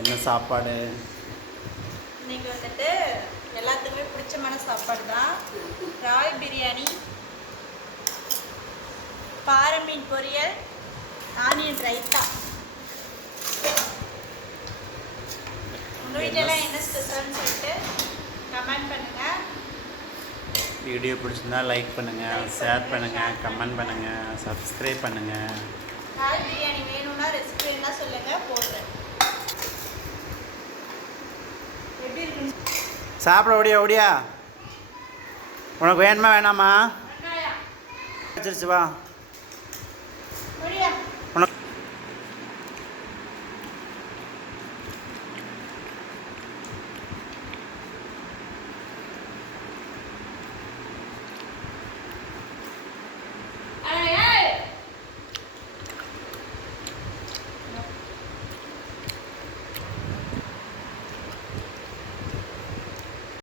என்ன சாப்பாடு? இன்னைக்கு வந்துட்டு எல்லாத்துக்குமே பிடிச்சமான சாப்பாடு தான். ராய் பிரியாணி, பாறை மீன் பொரியல், ஆனியன் ரைத்தா. உங்கள் வீட்டிலலாம் என்ன ஸ்பெஷல்னு சொல்லிட்டு கமெண்ட் பண்ணுங்கள். வீடியோ பிடிச்சிருந்தா லைக் பண்ணுங்கள், ஷேர் பண்ணுங்கள், கமெண்ட் பண்ணுங்கள், சப்ஸ்கிரைப் பண்ணுங்கள். ராய் பிரியாணி வேணும்னா ரெசிபி வேணும்னா சொல்லுங்கள், போடுறேன். எப்படி இருக்குன்னு சாப்பிட ஓடியா ஓடியா. உனக்கு வேணுமா வேணாமா? வச்சிருச்சு வா.